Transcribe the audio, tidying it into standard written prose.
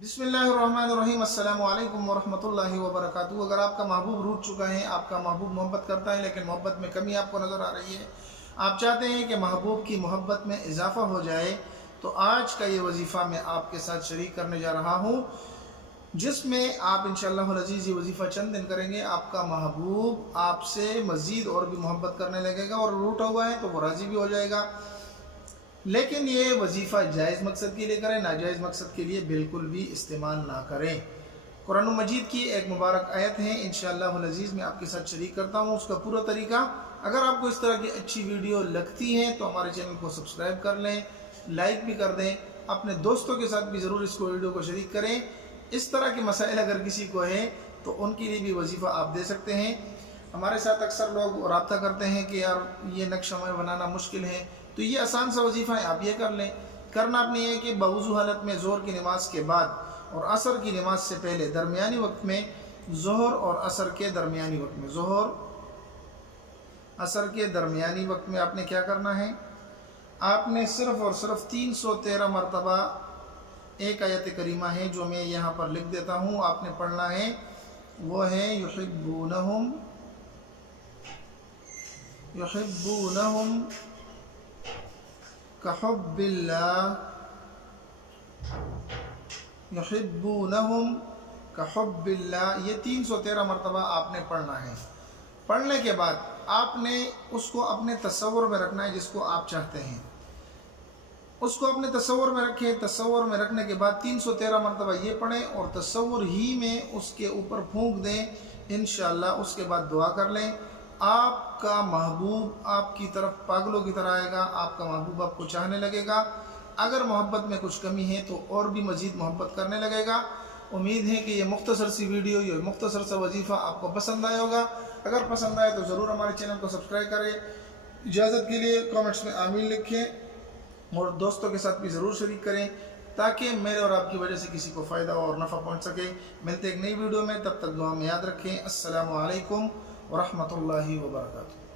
बिस्मिल्लाहिर्रहमानिर्रहीम अस्सलामु अलैकुम वरहमतुल्लाहि वबरकातुहू। अगर आपका महबूब रूठ चुका है, आपका महबूब मोहब्बत करता है लेकिन मोहब्बत में कमी आपको नज़र आ रही है, आप चाहते हैं कि महबूब की मोहब्बत में इजाफ़ा हो जाए, तो आज का ये वजीफ़ा मैं आपके साथ शरीक करने जा रहा हूँ, जिसमें आप इंशाअल्लाह अज़ीज़ ये वजीफ़ा चंद दिन करेंगे, आपका महबूब आपसे मज़ीद और भी मोहब्बत करने लगेगा और रूठा हुआ है तो वो राज़ी भी हो जाएगा। लेकिन ये वजीफ़ा जायज़ मकसद के लिए करें, नाजायज़ मकसद के लिए बिल्कुल भी इस्तेमाल ना करें। कुरान मजीद की एक मुबारक आयत है, इंशाअल्लाह अज़ीज़ मैं आपके साथ शरीक करता हूँ उसका पूरा तरीका। अगर आपको इस तरह की अच्छी वीडियो लगती है तो हमारे चैनल को सब्सक्राइब कर लें, लाइक भी कर दें, अपने दोस्तों के साथ भी ज़रूर इसको वीडियो को शरीक करें। इस तरह के मसाइल अगर किसी को है तो उनके लिए भी वजीफ़ा आप दे सकते हैं। हमारे साथ अक्सर लोग रब्ता करते हैं कि यार ये नक्शा हमें बनाना मुश्किल है, तो ये आसान सा वजीफ़ा है, आप ये कर लें। करना आपने ये कि बावुज़ू हालत में ज़ोहर की नमाज के बाद और असर की नमाज से पहले दरमियानी वक्त में, ज़ोहर और असर के दरमियानी वक्त में, ज़ोहर असर के दरमियानी वक्त में आपने क्या करना है, आपने सिर्फ़ और सिर्फ 313 मरतबा एक आयत करीमा है जो मैं यहाँ पर लिख देता हूँ, आपने पढ़ना है। वो है युहिब्बूनहुम कहुब्बिल्लाह, ये 313 मरतबा आपने पढ़ना है। पढ़ने के बाद आपने उसको अपने तसव्वुर में रखना है, जिसको आप चाहते हैं उसको अपने तसव्वुर में रखें। तसव्वुर में रखने के बाद 313 मरतबा ये पढ़ें और तसव्वुर ही में उसके ऊपर फूंक दें इंशाअल्लाह। उसके बाद दुआ कर लें, आपका महबूब आपकी तरफ पागलों की तरह आएगा, आपका महबूब आपको चाहने लगेगा। अगर मोहब्बत में कुछ कमी है तो और भी मज़ीद मोहब्बत करने लगेगा। उम्मीद है कि ये मुख्तसर सी वीडियो, ये मुख्तसर सा वजीफ़ा आपको पसंद आया होगा। अगर पसंद आए तो ज़रूर हमारे चैनल को सब्सक्राइब करें। इजाज़त के लिए कमेंट्स में आमीन लिखें और दोस्तों के साथ भी ज़रूर शरीक करें, ताकि मेरे और आपकी वजह से किसी को फ़ायदा और नफ़ा पहुँच सके। मिलते एक नई वीडियो में, तब तक दुआ में याद रखें। अस्सलामु अलैकुम वरहमतुल्लाहि वबरकातुहू।